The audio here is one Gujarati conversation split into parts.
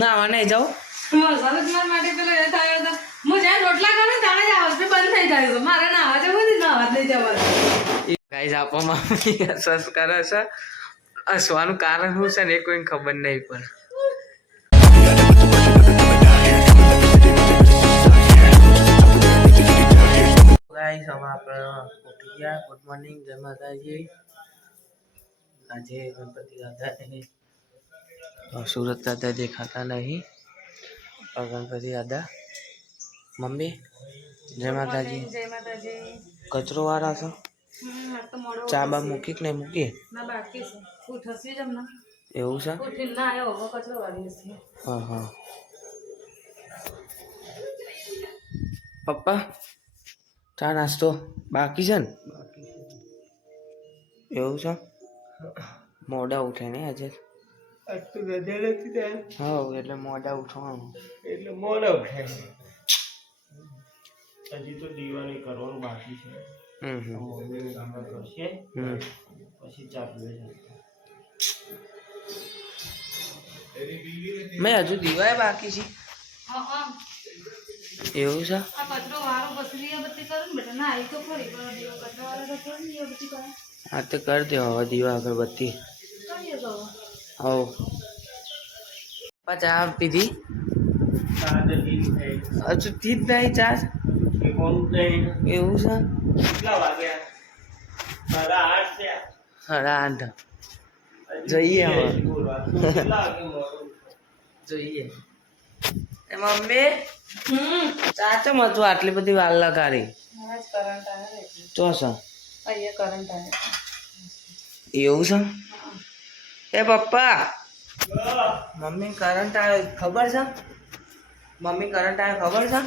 ના નહીં જાઉં માર માટે પેલો એ થયો હતો હું જ્યાં રોટલા કરું ને ત્યાં જ આ હોસ્પિટલ બંધ થઈ જાય છે. મારે નાવા જવું ને નાવા જ નહીં જવાનું. ગાઈઝ મમ્મી સસ કરે છે. હસવાનું કારણ શું છે ને એ કોઈને ખબર નહીં પણ. ગાઈઝ હવે આપણે ઉઠી ગયા. ગુડ મોર્નિંગ જય માતાજી. આજે ગણપતિ દાદા સુરત દાદા દેખાતા નહીં પણ ગણપતિ દાદા મમ્મી જય માતાજી જય માતાજી કચરો વાળા છો ચા બા મૂકી કે નહીં મૂકી એવું છે? ઉઠીને ના આવ્યો હવે કચરો વાળી છે હા હા પપ્પા ચા નાસ્તો બાકી છે ને એવું છે? મોડા ઉઠે ને આજે? હા એટલે મોડા ઉઠવાનું એટલે મોડા ઉઠે હજી તો દીવાની કરવાનું બાકી છે. હમ હમ. મમ્મી કામ કરશે. હમ. પછી ચા પીવે છે. મેં હજુ દીવાય બાકી છે. હા હા. એવું છે? આ કચરો વાળો પછી દીવાબત્તી કરું ને બેટા. ના આવી તો ખરી પણ દીવો કચરો વાળો તો ખરી ને દીવાબત્તી કરે. હા તે કરી દો હવે દીવા અગરબત્તી કરીએ તો હવે. ચા પીધી ચા હજુ તી જ નહીં ચા એવું છે? સાડા આઠ જઈએ હવે. જોઈએ. એ મમ્મી હમ ચાચો હતું આટલી બધી વાલ લગાડી. અહીંયા એવું છે? એ પપ્પા. મમ્મી કરંટ આવે ખબર છે? મમ્મી કરંટ આવે ખબર છે?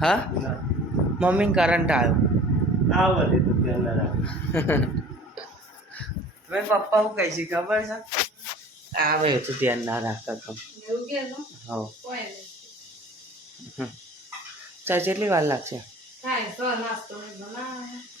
હા? મમ્મી કરંટ આવ્યો તમે પપ્પા હું કહે છે ખબર છે? આવે તો ધ્યાન ના રાખતા તો. ચા કેટલી વાર લાગશે.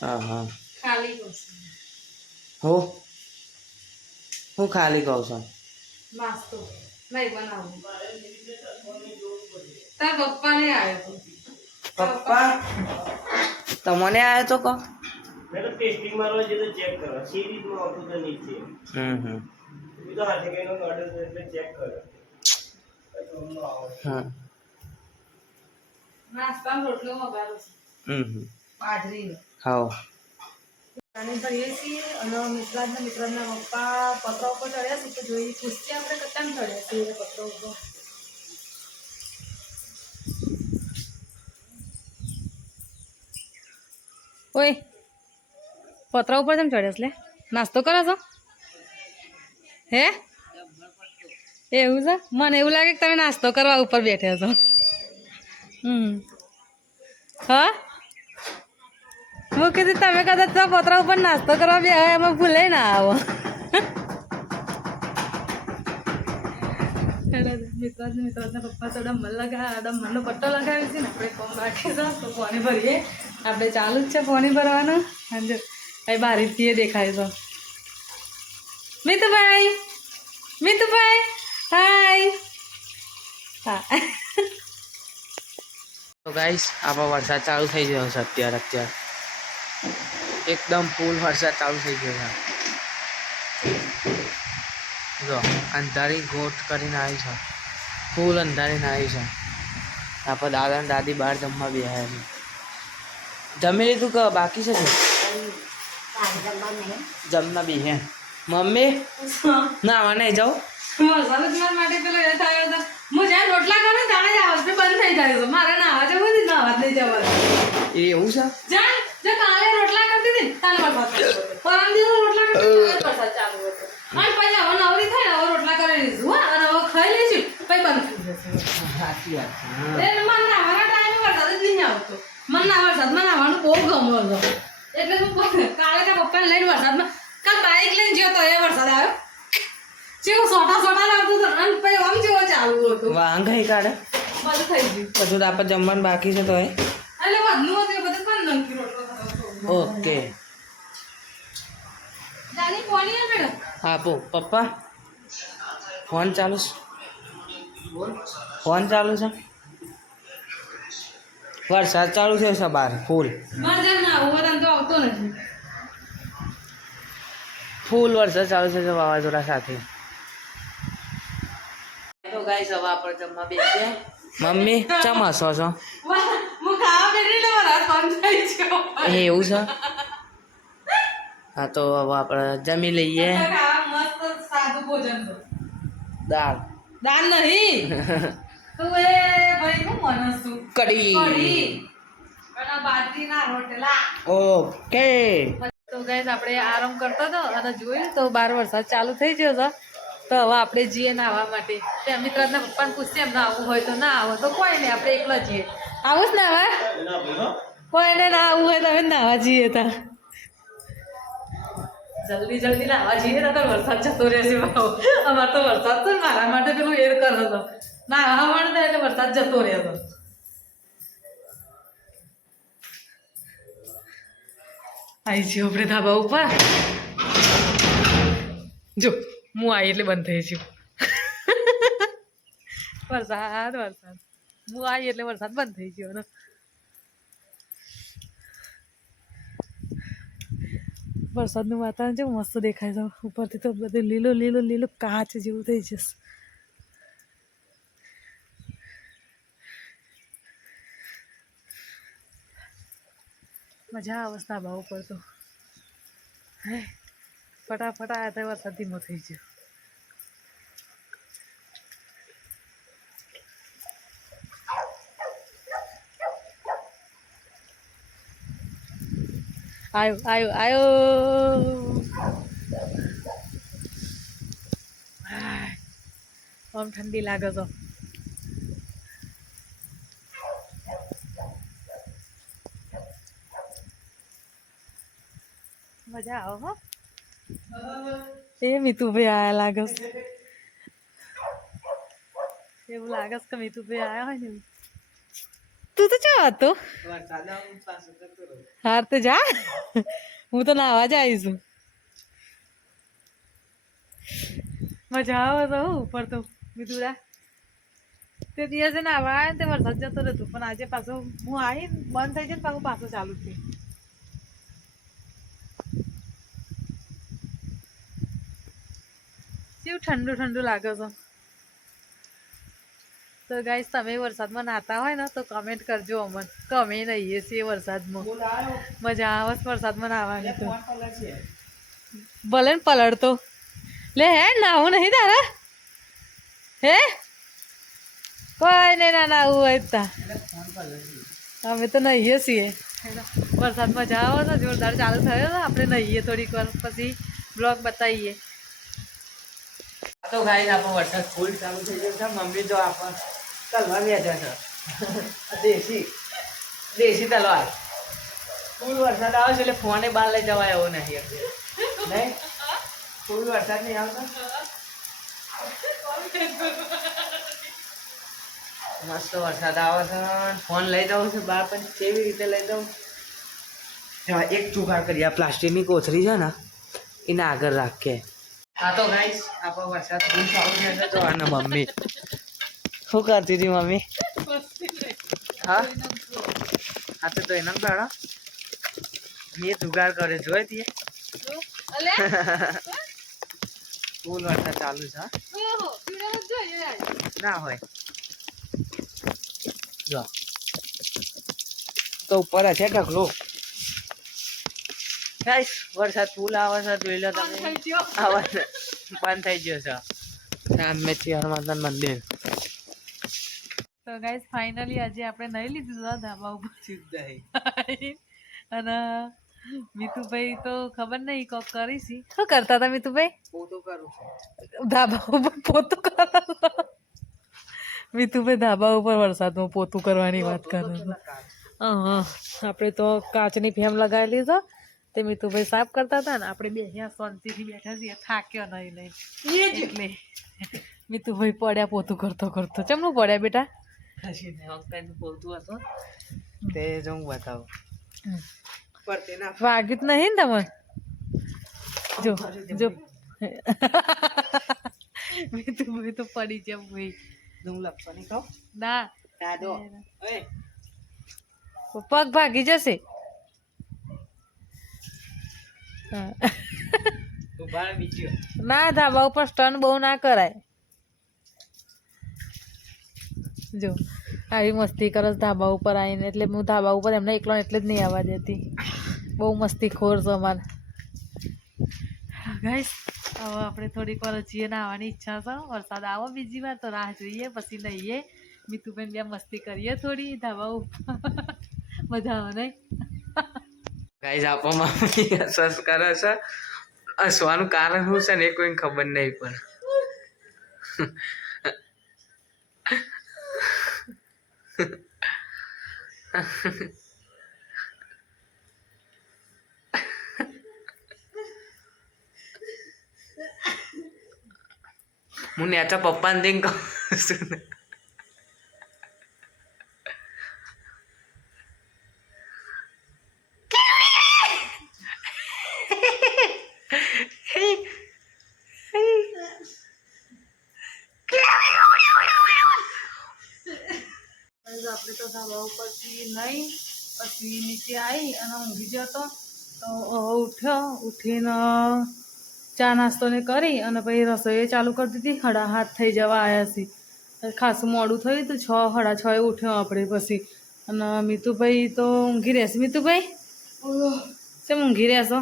હા હા ખાલી હો. હું ખાલી કહું છું. નાસ્તો નહીં બનાવું. તાર પપ્પા નહીં આવ્યો પપ્પા? તમને આવ્યો તો કહો. મેં તો ટેસ્ટિંગ મારવા જતો ચેક કરો સિરીઝમાં આવતું તો નીચે હમ હમ. એ તો હાથે કઈનો ઓર્ડર એટલે ચેક કરો હા નાસ્તાનો રોટલો છે. હમ હમ. બાજરીનો. હા. ભરીએ છીએ અને મિત્રાજના મિત્રના પપ્પા પતરા ઉપર ચડ્યા છે તો જોઈએ પૂછતી આપણે કટામ ચડ્યા છીએ એ પતરા ઉપર? ઓય, પતરા ઉપર કેમ ચડ્યા છે નાસ્તો કરો છો? હે? એવું છે? મને એવું લાગે કે તમે નાસ્તો કરવા ઉપર બેઠા છો. હમ. હા? હું કીધું તમે કદાચ તો પતરા ઉપર નાસ્તો કરવા બે એમાં ભૂલે ના આવો. મિત્ર મિત્રના પપ્પા તો ડમ્બલ લગા ડમ્બલનો પટ્ટો લગાવ્યો છે ને આપણે ફોન છે તો ફોને ભરીએ. આપણે ચાલુ જ છે ફોને ભરવાનું. અને એ બારીથી એ દેખાય છે મિતુભાઈ મિતુભાઈ હાય. હા. તો ગાઈસ આપણો વરસાદ ચાલુ થઈ ગયો છે અત્યારે અત્યારે. એકદમ ફૂલ વરસાદ ચાલુ થઈ ગયો છે. જો અંધારી ગોટ કરીને આવી છે. ફૂલ અંધારીને આવી છે. આપણા દાદા ને દાદી બહાર જમવા બેહ્યા છે. જમી લીધું કે બાકી છે? જમવા બેહ્યા મમ્મી? ના મને જાઉં. મસાલો માટે પેલો એ થયો હતો હું જ્યાં રોટલા કરું ત્યાં જ આ બંધ થઈ જાય છે. મારે નાવા જવું ને નાવા જ નહીં જવાનું. એવું છે? જે કાલે રોટલા કરતી હતી તાને વરસાદ પરમ દિવસ રોટલા કરતી હતી, વરસાદ ચાલુ હતો. અને પછી હવે નવરી થાય હવે રોટલા કરી લઈશું હા અને હવે ખાઈ લઈશું પછી બંધ થઈ જશે. સાચી વાત એટલે મને નાવાના ટાઈમે વરસાદ જ નહીં આવતો. મને ના નાવાનું બહુ ગમે છે એટલે હું કાલે ત્યાં પપ્પાને લઈને વરસાદમાં કાલ બાઈક લઈને ગયો તો એ વરસાદ આવ્યો. જેવું સોટા સોટા લાગતું હતું અને પછી આમ જેવો ચાલુ હતું. વાંગ કાઢે બધું થઈ ગયું. બધું આપણે જમવાનું બાકી છે તો એ એટલે બધું હતું એ બધું પણ નંકી રોટલો થતો ઓકે. મેડમ? આપો પપ્પા ફોન ચાલુ છે? ફોન ચાલુ છે? વરસાદ ચાલુ થયો છે બહાર ફૂલ. ફૂલ વરસાદ ચાલુ છે વાવાઝોડા સાથે. તો ગાઈસ હવે આપણે જમવા બેસીએ. મમ્મી ચમાસો છો? એવું છે? હા તો હવે આપણે જમી લઈએ. છે દાળ. નહીં? કઢી. ઓકે. તો ગાઈસ આપણે આરામ કરતો હતો અને જોયું તો બાર વરસાદ ચાલુ થઈ ગયો હતો. તો હવે આપણે જઈએ નાહવા માટે. તરત પપ્પાને પૂછશે એમને આવવું હોય તો ના આવો. તો કોઈ નહીં આપણે એકલા જઈએ. આવું જ નાવા કોઈને ના આવું હોય તો નાવા જઈએ તા. જલ્દી જલ્દી નાહવા જઈએ તો વરસાદ જતો રહેશે ભાવ અમારે તો વરસાદ તો મારા માટે પેલું એર કરો હતો નાહવા મળે એટલે વરસાદ જતો રહ્યો આવી છીએ આપણે ધાબા ઉપર. જો, હું આવી એટલે બંધ થઈ છું વરસાદ વરસાદ. હું આવી એટલે વરસાદ બંધ થઈ ગયો ને વરસાદનું વાતાવરણ છે મસ્ત દેખાય છે. ઉપરથી તો બધું લીલો લીલો લીલો કાચ જેવું થઈ જશે. મજા અવસ્થા ભાવ પડતો હે, ફટાફટ આવ્યા તો વરસાદ ધીમો થઈ ગયો. આયો આયો આયો આમ ઠંડી લાગે તો મજા આવો, હો એ મિતુભાઈ આયા લાગે છે. એવું લાગે છે કે મિતુભાઈ આયા હોય ને. તું તો ચા હતો? હાર તો જા. હું તો નાવા જ આવી છું મજા આવે તો ઉપર તો મીતુડા તે દિવસે નાવા આવે તે વરસાદ જતો રહેતો, પણ આજે પાછો હું આવી બંધ થઈ જાય પાછું પાછું ચાલુ થઈ કેવું ઠંડુ ઠંડુ લાગે છે? તો ગાઈસ તમે વરસાદમાં નાતા હોય ને, તો કમેન્ટ કરજો અમન. કમે નહીં છીએ વરસાદમાં. મજા આવે વરસાદમાં નાવાની તો. ભલે ને પલળતો. લે, હે નાવું નહીં તારા? હે? કોઈ નહીં, ના નાવું હોય તા. અમે તો નહીએ છીએ. વરસાદ મજા આવે છે જોરદાર ચાલુ થયો ને, આપણે નહીએ થોડીક વાર, પછી બ્લોગ બતાવીએ. તો ગાઈ આપણો વરસાદ ફૂલ ચાલુ થઈ ગયો છે. મમ્મી તો આપણ તલવાર બે છે દેશી દેશી તલવાર ફૂલ વરસાદ આવે છે એટલે ફોને બહાર લઈ જવાય એવો નહીં. નહીં ફૂલ વરસાદ નહીં આવતો મસ્ત વરસાદ આવે છે ફોન લઈ જવું છે બહાર પણ કેવી રીતે લઈ જાઉં એક જુગાડ કરી આ પ્લાસ્ટિકની કોથળી છે ને એને આગળ રાખીએ હા તો ગાઈસ, આપણો વરસાદ ચાલુ થયો છે, તો આના મમ્મી શું કરતી હતી મમ્મી? હા? હા તો એના ગાડો મેં જુગાડ કરે જોઈ તીએ ફૂલ વરસાદ ચાલુ છે ના હોય. જો. તો ઉપર છે ઢગલો? ગાઈસ વરસાદ ફૂલ આવે છે જોઈ લો તમે. થઈ ગયો. આવે છે. બંધ થઈ ગયો છે. સામે છે હનુમાન મંદિર. તો ગાઈઝ ફાઇનલી આજે આપણે નહીં લીધું હતું ધાબા ઉપર. સીધા અને મિતુભાઈ તો ખબર નહીં કોક કરી છે. શું કરતા હતા મિતુભાઈ? પોતું કરું છું. ધાબા ઉપર પોતું કરતા હતા. મિતુભાઈ ધાબા ઉપર વરસાદમાં પોતું કરવાની વાત કરે છે હા આપણે તો કાચની ફેમ લગાવેલી લીધો. તે મિતુભાઈ સાફ કરતા હતા ને આપણે બે અહીંયા શાંતિથી બેઠા છીએ. થાક્યો નહીં નહીં એટલે મિતુભાઈ પડ્યા પોતું કરતો કરતો. ચમનું પડ્યા બેટા? પછી વખતે પોતું હતું. તે જો હું બતાવું. વાગ્યું નહીં ને તમે જો જો. તો પડી છે ભાઈ. હું લખતો નહીં કહું. ના. દાદો પગ ભાગી જશે. બીજું ના ધાબા ઉપર સ્ટન બહુ ના કરાય. જો આવી મસ્તી કરસ ધાબા ઉપર આવીને. એટલે હું ધાબા ઉપર એમને એકલો એટલે જ નહીં આવવા દેતી. બહુ મસ્તી ખોર છે અમારે. ગાઈસ હવે આપણે થોડીક વાર હજીએ નાહવાની ઈચ્છા છે. વરસાદ આવો બીજી વાર તો રાહ જોઈએ પછી નહીએ. મીતુબેન બે મસ્તી કરીએ થોડી ધાબા ઉપર. મજા આવે નહીં? ગાઈસ આપો મમ્મી અસસ કરે છે? હસવાનું કારણ શું છે ને એ કોઈને ખબર નહીં પણ. ಮೊನ್ನೆ ಅಟ್ಟ ಪಪ್ಪ ಅಂದಿಂಗ್ પછી નીચે આવી અને ઊંઘી જતો તો ઉઠ્યો, ઉઠીને ચા નાસ્તો ને કરી અને પછી રસોઈ ચાલુ કરી દીધી. હડા હાથ થઈ જવા આવ્યા છે. ખાસું મોડું થયું તો, છ હડા છ એ ઉઠ્યો આપણે પછી. અને મીતુભાઈ તો ઊંઘી રહેશે મીતુભાઈ? કેમ ઊંઘી રહેશો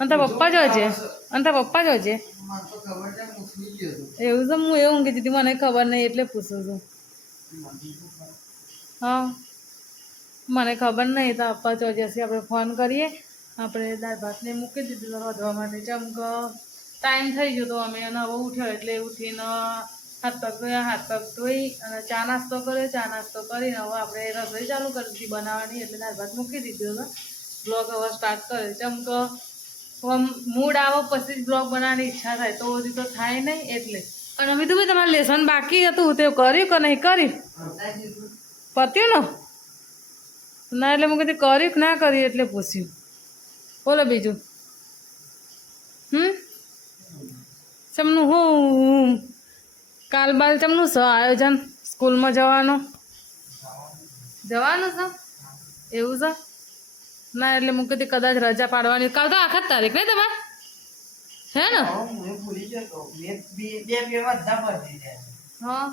અને તારા પપ્પા જોજે અને તારા પપ્પા જોજે એવું તો હું એ ઊંઘી દીધી. મને ખબર નહીં એટલે પૂછું છું. હા. મને ખબર નહીં, તો આપવા ચોજ્યાસી આપણે ફોન કરીએ. આપણે દાળ ભાતને મૂકી દીધું વધવા માટે ચમક ટાઈમ થઈ ગયો તો અમે નવો ઉઠ્યો એટલે ઉઠીને હાથ પગ ધોયા, હાથ પગ ધોઈ અને ચા નાસ્તો કર્યો. ચા નાસ્તો કરીને હવે આપણે રસોઈ ચાલુ કરી દીધી બનાવવાની, એટલે દાળ ભાત મૂકી દીધો હતો બ્લોગ હવે સ્ટાર્ટ કર્યો ચમક મૂડ આવો પછી જ બ્લોગ બનાવવાની ઈચ્છા થાય. તો હજી તો થાય નહીં એટલે. અને અમે તો તમારે લેસન બાકી હતું. તે કર્યું કે નહીં કર્યું? પત્યું ને? ના એટલે મેં કીધું કર્યું કે ના કર્યું એટલે પૂછ્યું. બોલો બીજું. હમ? ચમનું હું કાલ બાલ ચમનું છે આયોજન? સ્કૂલમાં જવાનું. જવાનું છે? એવું છે? ના એટલે મેં કીધું કદાચ રજા પાડવાની. કાલ તો આખા જ તારીખ ને તમારે? હે ને? હા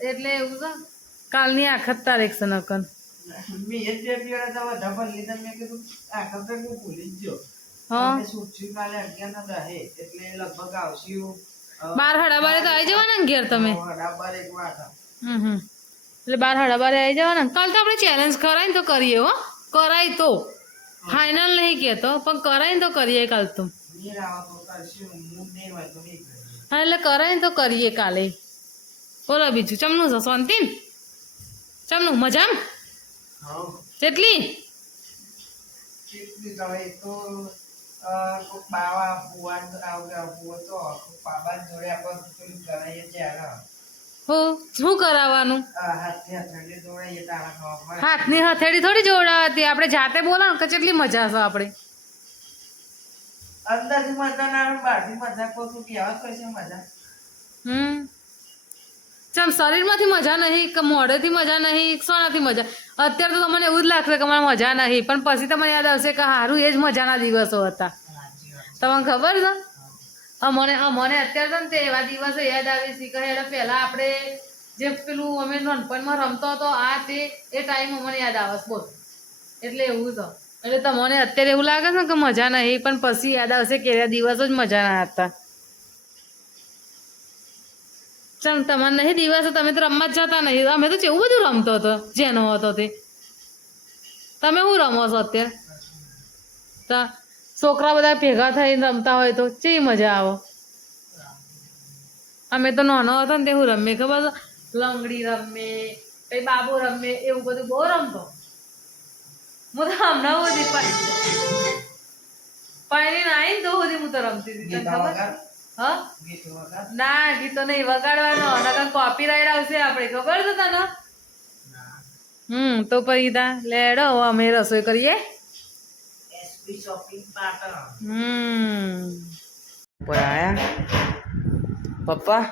એટલે એવું છે? કાલની આખત તારીખ છે નકન હા. બાર હડા બારે તો આવી જવાના ને ઘેર તમે? હમ હમ. એટલે બાર હડા બારે આવી જવાના કાલ તો આપણે ચેલેન્જ કરાય ને તો કરીએ હો. કરાય તો. ફાઇનલ નહીં કહેતો પણ કરાય ને તો કરીએ કાલ તો. હા એટલે કરાય ને તો કરીએ કાલે. બોલો બીજું ચમનું છે? શાંતિ ચમનું? મજામ? કેટલી શું કરાવવાનું? હાથની હથેળી થોડી જોડાવતી આપણે જાતે બોલો કે કેટલી મજા છે આપણે? અંદર મજા ના બહારથી મજા કહું છું કેવા કઈ મજા. હમ. ચમ શરીરમાંથી મજા નહીં, કે મોઢેથી મજા નહીં સોનાથી મજા. અત્યારે તો તમને એવું જ લાગશે કે મને મજા નહીં, પણ પછી તમને યાદ આવશે કે સારું એ જ મજાના દિવસો હતા. તમને ખબર છે? અમને મને અત્યારે તો ને તે એવા દિવસો યાદ આવે છે કે એટલે પહેલાં આપણે જે પેલું અમે નાનપણમાં રમતો હતો, આ તે, એ ટાઈમ અમને યાદ આવે બોલ. એટલે એવું તો એટલે તમને અત્યારે એવું લાગે છે ને કે મજા નહીં, પણ પછી યાદ આવશે કે દિવસો જ મજાના હતા. ચમ તમારે નહીં દિવસે તમે તો રમવા જ જતા નહીં. અમે તો કેવું બધું રમતો હતો જેનો હતો તે. તમે શું રમો છો અત્યારે? તો છોકરા બધા ભેગા થઈને રમતા હોય તો કેવી મજા આવો? અમે તો નાનો હતો ને તે હું રમે ખબર લંગડી રમે પછી બાબુ રમે એવું બધું બહુ રમતો. હું તો હમણાં સુધી પાણી આવીને તો સુધી હું તો રમતી હતી તને ખબર? ના ગીતો નહીં વગાડવાનો. નકર કોપીરાઈટ આવશે આપણે. ખબર છે તને. હમ તો પછી તા લેડો અમે રસોઈ કરીએ. હમ. ઉપર આયા. પપ્પા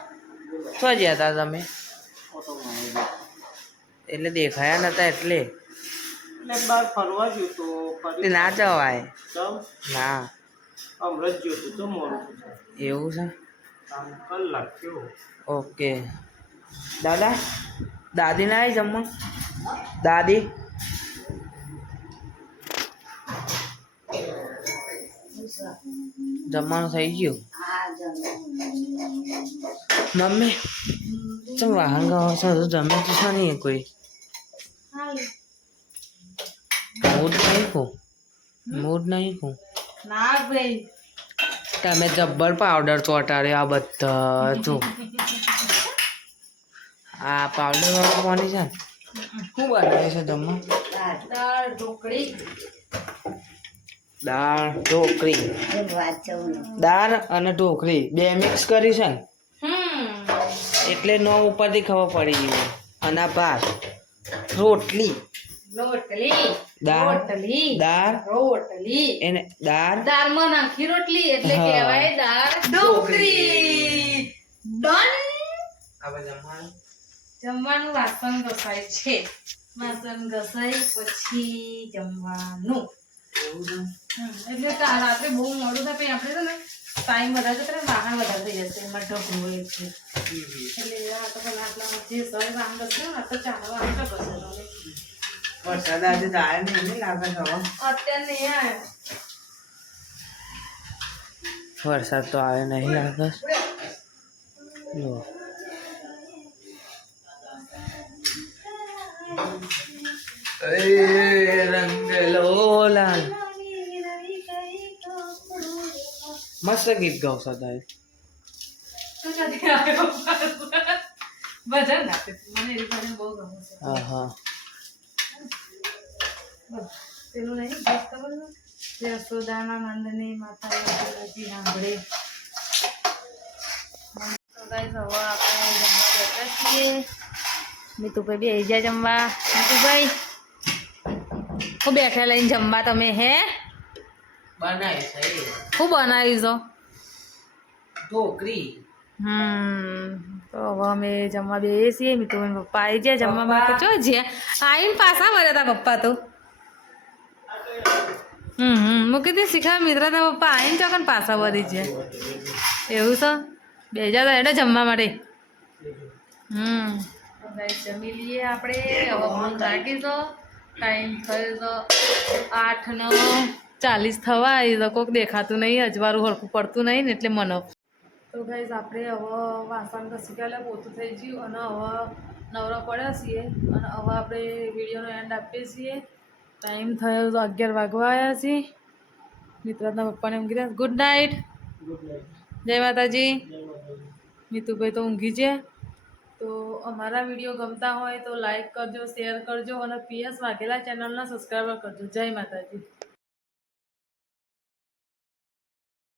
શું ગયા હતા તમે? એટલે દેખાયા નતા એટલે. એટલે બહાર ફરવા ગયો તો ના જવાય. ના. ગયો તો એવું છે આમ કલાક થયો ઓકે દાદા દાદી ના આવી જમવા દાદી જમવાનું થઈ ગયું મમ્મી ચમ વાહન ગાવો છો તો જમે તો છો નહીં કોઈ મૂડ નહીં કું મૂડ નહીં કું ના ભાઈ તમે જબ્બર પાવડર ચોટાડ્યો આ બધા જો. આ પાવડર વાળવાની છે શું બનાવે છે જમવા? દાળ ઢોકળી. દાળ ઢોકળી. દાળ અને ઢોકળી. બે મિક્સ કરી છે ને? એટલે નો ઉપરથી ખબર પડી ગઈ. અને આ ભાત. રોટલી. રોટલી દાળ રોટલી દાળ રોટલી. એને દાળ. દાળમાં નાખી રોટલી એટલે કહેવાય દાળ ઢોકળી. ડન. જમવાનું વાસણ ઘસાય છે. વાસણ ઘસાય પછી જમવાનું. એટલે કા- રાત્રે બહુ મોડું થાય આપડે આપણે છે ને ટાઈમ વધારે જતો વાહન વધારે થઈ જશે એમાં ઢગલો હોય છે. એટલે આ તો જે સવારે વાહન ઘસે ને આ તો ચાલો વાહન ઘસે. વરસાદ આજે જાય નહીં ને લાગે છે હવે અત્યારે નહીં આવ્યો વરસાદ તો આવે નહીં લાગે જો એ રંગલો લાલ. મસ્ત ગીત ગાવ છો તારે તો ક્યાંથી આવ્યો. ભજન ગાતે મને એ ભજન બહુ ગમે છે. હા હા. બસ, પેલું નહીં ગીત ખબર છે યશોદાના નંદની માતા યશોદાજી સાંભળે તો હવે આપણે જમવા બેઠા છીએ. મીતુભાઈ બી આવી જાય જમવા. મીતુભાઈ હું બેઠા લઈને જમવા તમે હે? બનાવી છો ઢોકરી હમ તો હવે અમે જમવા બેસીએ. છીએ મીતુભાઈ પપ્પા આવી ગયા જમવા. માટે જો જ્યાં આવીને પાછા મળ્યા હતા પપ્પા તો. હમ હમ. મૂકી દે શીખા મિત્રના પપ્પા આવીને ચોકન પાછા વધી છે એવું છે? બે જા એને જમવા માટે. હમ. તો જમી લઈએ આપણે. હવે તો ટાઈમ થયો તો આઠ નવ ચાલીસ થવા આવી તો કોઈક દેખાતું નહીં અજવાળું હરખું પડતું નહીં ને એટલે મને. તો ગાઈઝ આપણે હવે વાસણ ઘસી ગયા પોતું થઈ ગયું અને હવે નવરો પડ્યા છીએ. અને હવે આપણે વિડીયોનો એન્ડ આપીએ છીએ. ટાઈમ થયો તો અગિયાર વાગવા આવ્યા છીએ. મિત્રના પપ્પાને ઊંઘી રહ્યા. ગુડ નાઇટ જય માતાજી. મિતુભાઈ તો ઊંઘી છે. તો અમારા વીડિયો ગમતા હોય તો લાઈક કરજો શેર કરજો અને પીએસ વાઘેલા ચેનલના સબસ્ક્રાઈબર કરજો. જય માતાજી.